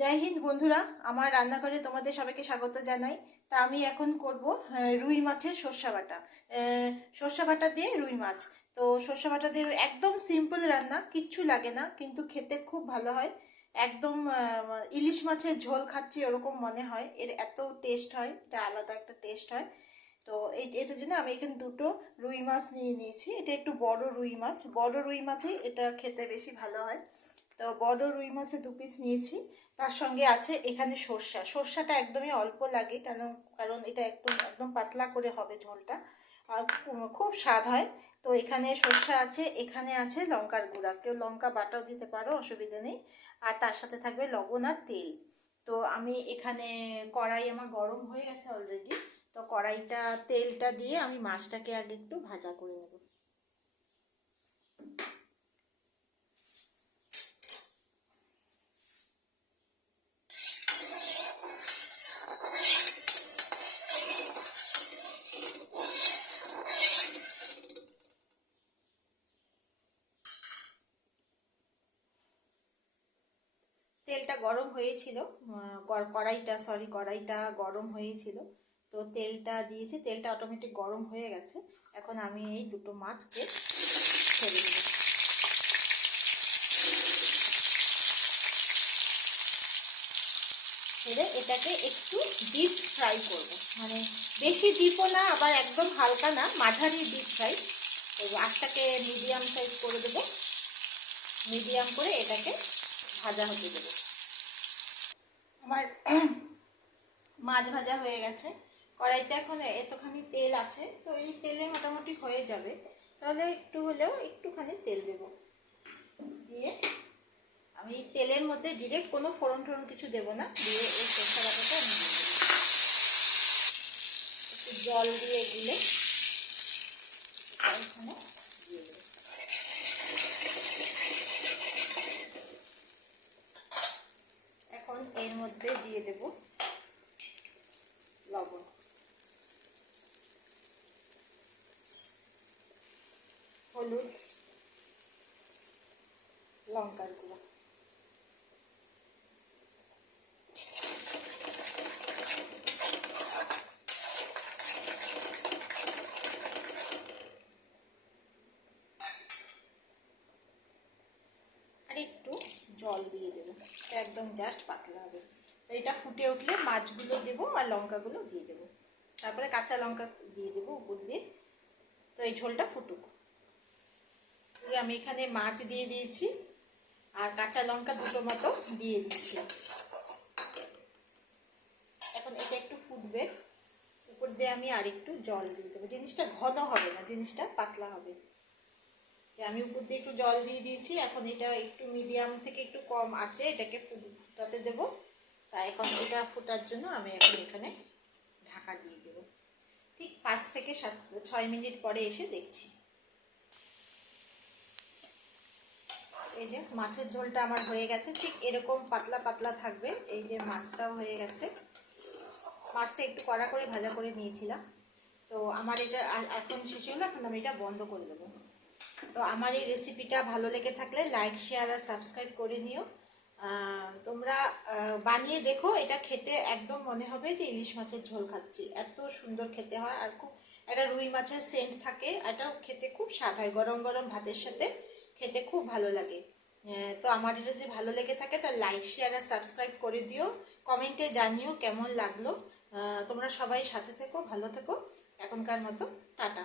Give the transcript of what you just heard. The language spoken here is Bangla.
জয় হিন্দ বন্ধুরা, আমার রান্নাঘরে তোমাদের সবাইকে স্বাগত জানাই। তা আমি এখন করব রুই মাছের সর্ষে বাটা। সর্ষে বাটা দিয়ে রুই মাছ। তো সর্ষে বাটা দিয়ে একদম সিম্পল রান্না, কিচ্ছু লাগে না, কিন্তু খেতে খুব ভালো হয়। একদম ইলিশ মাছের ঝোল খাচ্ছি ওরকম মনে হয়, এর এত টেস্ট হয়, এটা আলাদা একটা টেস্ট হয়। তো এটার জন্য আমি এখানে দুটো রুই মাছ নিয়ে নিয়েছি। এটা একটু বড় রুই মাছ, বড় রুই মাছেই এটা খেতে বেশি ভালো হয়। তো বড় রুই মাছে 2 পিস নিয়েছি। তার সঙ্গে আছে এখানে সর্ষাটা একদমই অল্প লাগে, কারণ কারণ এটা একদম একদম পাতলা করে হবে ঝোলটা, আর খুব স্বাদ হয়। তো এখানে সর্ষা আছে, এখানে আছে লঙ্কার গুঁড়া, কেউ লঙ্কা বাটাও দিতে পারো, অসুবিধা নেই। আর তার সাথে থাকবে লবণ আর তেল। তো আমি এখানে কড়াই আমার গরম হয়ে গেছে অলরেডি। তো কড়াইটা তেলটা দিয়ে আমি মাছটাকে আগে একটু ভাজা করে নেব। তেলটা গরম হয়েছিল, কড়াইটা গরম হয়েছিল। তো তেলটা দিয়েছি, তেলটা অটোমেটিক গরম হয়ে গেছে। এখন আমি এই দুটো মাছকে ছেড়ে দেবো। ছেড়ে এটাকে একটু ডিপ ফ্রাই করব, মানে বেশি ডিপও না, আবার একদম হালকা না, মাঝারি ডিপ ফ্রাই করব। আঁচটাকে মিডিয়াম সাইজ করে দেবো, মিডিয়াম করে এটাকে ভাজা হতে দেবো। আমার মাছ ভাজা হয়ে গেছে। কড়াইতে এখন এতখানি তেল আছে, তো এই তেলে মোটামুটি হয়ে যাবে। তাহলে একটু হলেও একটুখানি তেল দেব, দিয়ে আমি তেলের মধ্যে ডিরেক্ট কোনো ফোড়ন টোড়ন কিছু দেবো না, দিয়ে এই সরষে বাটাটা আমি দিয়ে দেবো। একটু জল দিয়ে দিলে এখানে দিয়ে দেবো। এখন এর মধ্যে দিয়ে দেব লবণ, হলুদ, লঙ্কার গুঁড়ো। আর একটু জল দিয়ে দেবো, একদম জাস্ট পাতলা হবে। এটা ফুটে উঠলে মাছগুলো দেবো আর লঙ্কাগুলো দিয়ে দেবো, তারপরে কাঁচা লঙ্কা দিয়ে দেবো উপর দিয়ে। তো এই ঝোলটা ফুটুক। আমি এখানে মাছ দিয়ে দিয়েছি আর কাঁচা লঙ্কা দুটো মতো দিয়ে দিচ্ছি। এখন এটা একটু ফুটবে, উপর দিয়ে আমি আর একটু জল দিয়ে দেবো। জিনিসটা ঘন হবে না, জিনিসটা পাতলা হবে। আমি উপর দিয়ে একটু জল দিয়ে দিয়েছি। এখন এটা একটু মিডিয়াম থেকে একটু কম আছে, এটাকে ফুটাতে দেবো। তাই এখন এটা ফোটার জন্য আমি এখন এখানে ঢাকা দিয়ে দেবো। ঠিক 5 থেকে 6 মিনিট পরে এসে দেখছি। এই যে মাছের ঝোলটা আমার হয়ে গেছে, ঠিক এরকম পাতলা পাতলা থাকবে। এই যে মাছটাও হয়ে গেছে, মাছটা একটু কড়া করে ভাজা করে নিয়েছিলাম। তো আমার এটা এখন শেষ হলো, এখন আমি এটা বন্ধ করে দেবো। তো আমার এই রেসিপিটা ভালো লেগে থাকলে লাইক, শেয়ার আর সাবস্ক্রাইব করে নিও। তোমরা বানিয়ে দেখো, এটা খেতে একদম মনে হবে যে ইলিশ মাছের ঝোল খাচ্ছি, এত সুন্দর খেতে হয়। আর খুব একটা রুই মাছের সেন্ট থাকে, এটাও খেতে খুব স্বাদ হয়, গরম গরম ভাতের সাথে খেতে খুব ভালো লাগে। তো আমার এটা যদি ভালো লেগে থাকে তাহলে লাইক, শেয়ার আর সাবস্ক্রাইব করে দিও। কমেন্টে জানিও কেমন লাগলো। তোমরা সবাই সাথে থেকো, ভালো থেকো। এখনকার মতো টাটা।